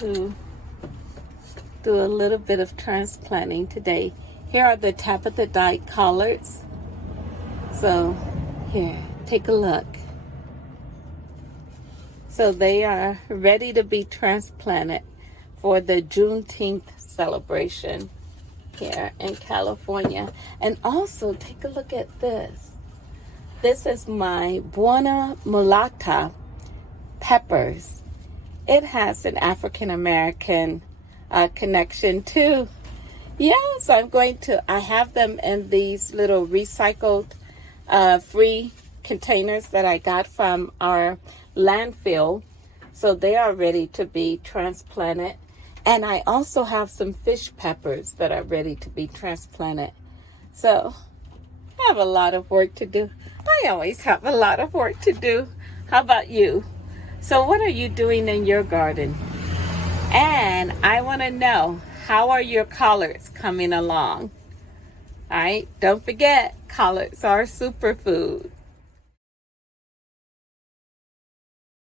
to do a little bit of transplanting today. Here are the Tabita Dykes collards. So here, take a look. So they are ready to be transplanted for the Juneteenth celebration here in California. And also take a look at this. This is my Buena Mulata peppers. It has an African American connection too. Yes, I have them in these little recycled free containers that I got from our landfill. So they are ready to be transplanted. And I also have some fish peppers that are ready to be transplanted. So I have a lot of work to do. I always have a lot of work to do. How about you? So what are you doing in your garden? And I want to know, how are your collards coming along? All right, don't forget, collards are superfood.